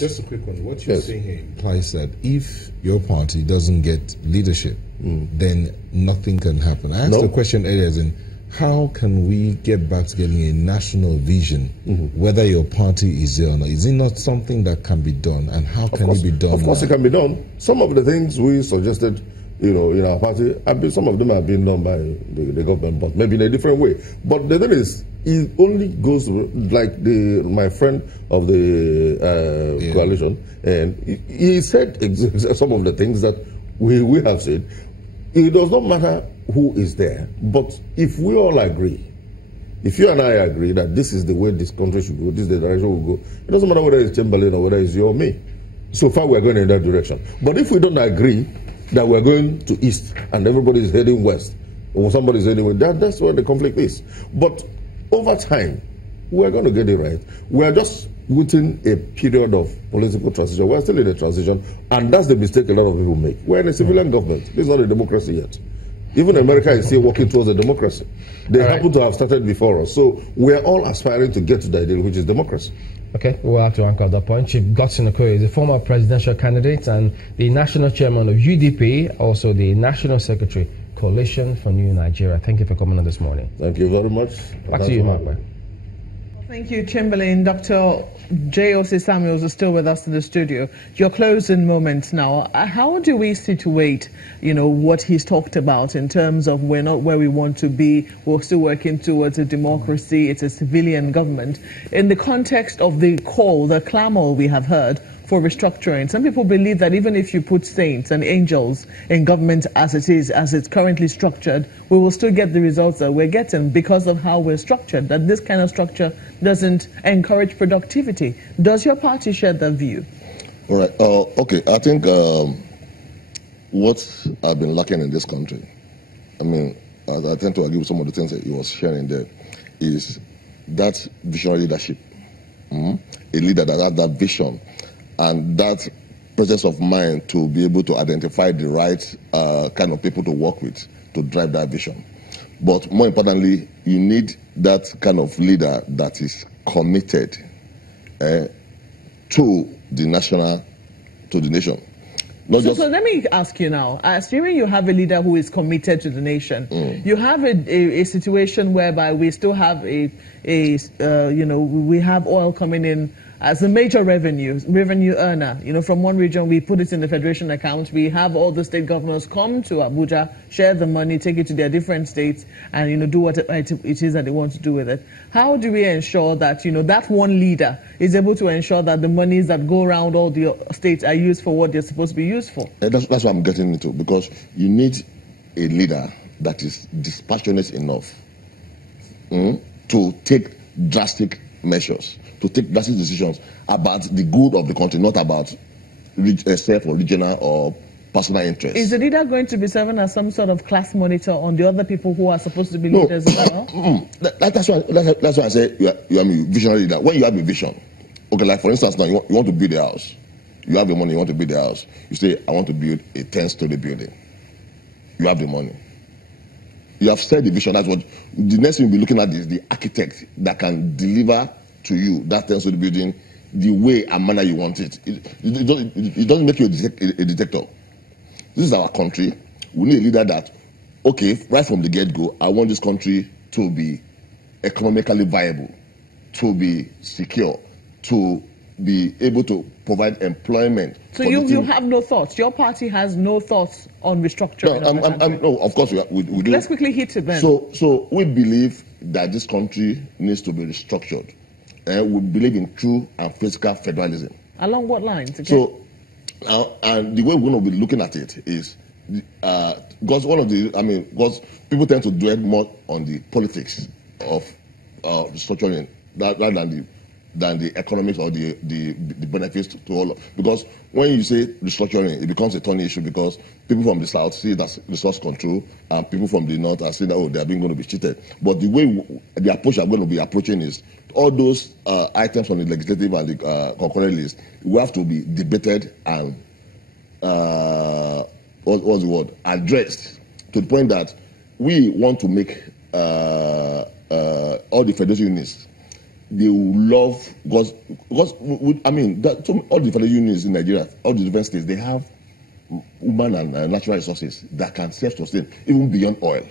Just a quick one. What you're saying here implies that if your party doesn't get leadership, then nothing can happen. I asked the question earlier, as in, how can we get back to getting a national vision, whether your party is there or not? Is it not something that can be done, and how can it be done? Of course, it can be done. Some of the things we suggested, in our party, some of them have been done by the government, but maybe in a different way. But the thing is, it only goes like my friend of the coalition, and he said some of the things that we have said. It does not matter who is there, but if we all agree, if you and I agree that this is the way this country should go, this is the direction we'll go, it doesn't matter whether it's Chamberlain or whether it's you or me. So far, we're going in that direction. But if we don't agree that we're going to east and everybody is heading west, or somebody is heading west, that's where the conflict is. But over time, we're going to get it right. We're just within a period of political transition. We're still in a transition, and that's the mistake a lot of people make. We're in a civilian government. This is not a democracy yet. Even America is still working towards a democracy. They happen to have started before us. So we're all aspiring to get to the ideal, which is democracy. Okay, we'll have to anchor that point. Chief Godson Okoye is a former presidential candidate and the national chairman of UDP, also the national secretary, Coalition for New Nigeria. Thank you for coming on this morning. Thank you very much. Back to you, Mark. Thank you, Chamberlain. Dr. Osi-Samuel is still with us in the studio. Your closing moments now. How do we situate, what he's talked about in terms of we're not where we want to be, we're still working towards a democracy, it's a civilian government, in the context of the call, the clamor we have heard for restructuring? Some people believe that even if you put saints and angels in government as it's currently structured, we will still get the results that we're getting because of how we're structured, that this kind of structure doesn't encourage productivity. Does your party share that view? All right. Okay. I think what I've been lacking in this country, I tend to agree with some of the things that he was sharing there, is that visionary leadership. A leader that has that vision and that presence of mind to be able to identify the right kind of people to work with to drive that vision. But more importantly, you need that kind of leader that is committed to the nation. So let me ask you now, assuming you have a leader who is committed to the nation, you have a situation whereby we still have we have oil coming in as a major revenue earner. From one region, we put it in the federation account. We have all the state governors come to Abuja, share the money, take it to their different states, and do what it is that they want to do with it. How do we ensure that that one leader is able to ensure that the monies that go around all the states are used for what they're supposed to be used for? That's what I'm getting into, because you need a leader that is dispassionate enough to take drastic measures, to take drastic decisions about the good of the country, not about self or regional or personal interest. Is the leader going to be serving as some sort of class monitor on the other people who are supposed to be leaders as well? That's why I say you are a visionary leader. When you have a vision, okay, like for instance now, you want to build a house. You have the money, you want to build a house. You say, I want to build a 10-story building. You have the money. You have set the vision. That's what the next thing you'll be looking at is the architect that can deliver to you that 10-story building the way and manner you want it. It doesn't make you a detector. This is our country. We need a leader that, okay, right from the get-go, I want this country to be economically viable, to be secure, to be able to provide employment. So you have no thoughts? Your party has no thoughts on restructuring? No, of course we do. Let's quickly hit it then. So we believe that this country needs to be restructured. We believe in true and physical federalism. Along what lines? Okay. So, and the way we're going to be looking at it is, because because people tend to dwell more on the politics of restructuring rather than the economics or the benefits to all. Because when you say restructuring, it becomes a thorny issue, because people from the south see it as resource control, and people from the north are saying that, they are going to be cheated. But the way the approach I'm going to be approaching is all those items on the legislative and the concurrent list will have to be debated and what's the word, addressed, to the point that we want to make all the federation units they will love because I mean all the federal unions in Nigeria, all the different states, they have human and natural resources that can self-sustain even beyond oil.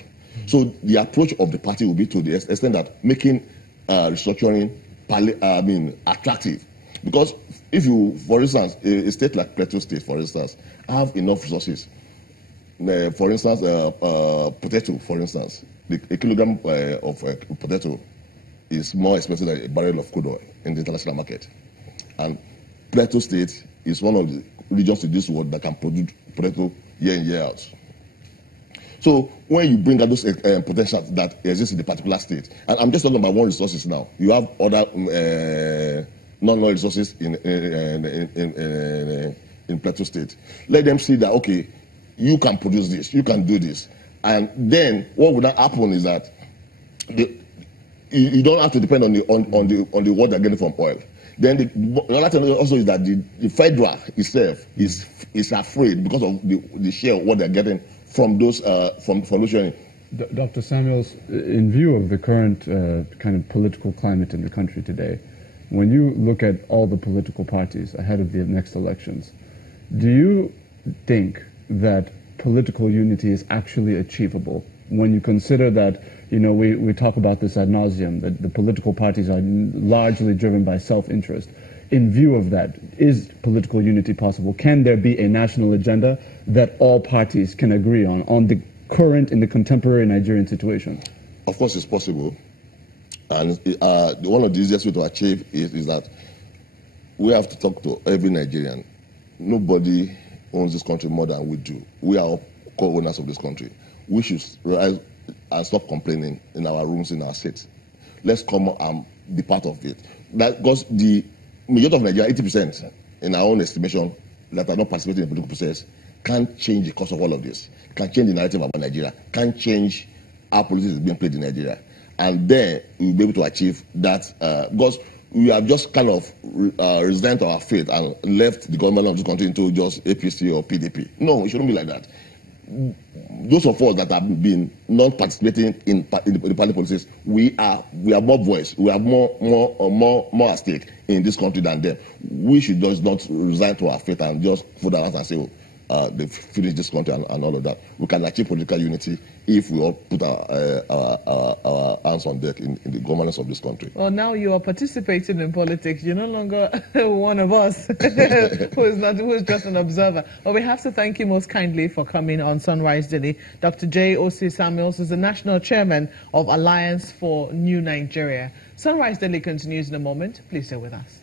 So the approach of the party will be to the extent that making restructuring attractive. Because if you, for instance, a state like Pt.2 state, for instance, have enough resources. For instance, potato, for instance, a kilogram of potato is more expensive than a barrel of crude oil in the international market. And Pt.2 state is one of the regions in this world that can produce potato year in, year out. So when you bring out those potentials that exist in the particular state, and I'm just talking about one resources now, you have other non-oil resources in Pt.2 state. Let them see that, okay, you can produce this, you can do this. And then what would happen is that you don't have to depend on the what they're getting from oil. Then the other thing also is that the federal itself is afraid because of the share of what they're getting from those from sharing. Dr. Samuels, in view of the current kind of political climate in the country today, when you look at all the political parties ahead of the next elections, do you think that political unity is actually achievable? When you consider that, you know, we talk about this ad nauseum, that the political parties are largely driven by self-interest. In view of that, is political unity possible? Can there be a national agenda that all parties can agree on the current and the contemporary Nigerian situation? Of course, it's possible. And one of the easiest ways to achieve is that we have to talk to every Nigerian. Nobody owns this country more than we do. We are co-owners of this country. We should rise and stop complaining in our rooms, in our seats. Let's come and be part of it. Because the majority of Nigeria, 80%, in our own estimation, that are not participating in the political process, can't change the course of all of this, can't change the narrative about Nigeria, can't change how politics is being played in Nigeria. And then we'll be able to achieve that, because we have just kind of resigned to our fate and left the government of this country into just APC or PDP. No, it shouldn't be like that. Those of us that have been not participating in the party politics, we have more voice, we have more at stake in this country than them. We should just not resign to our fate and just put our hands and say, they've finished this country and all of that. We can achieve political unity if we all put our hands on deck in the governance of this country. Well, now you are participating in politics. You're no longer one of us who is just an observer. Well, we have to thank you most kindly for coming on Sunrise Daily. Dr. Osi-Samuel is the National Chairman of Alliance for New Nigeria. Sunrise Daily continues in a moment. Please stay with us.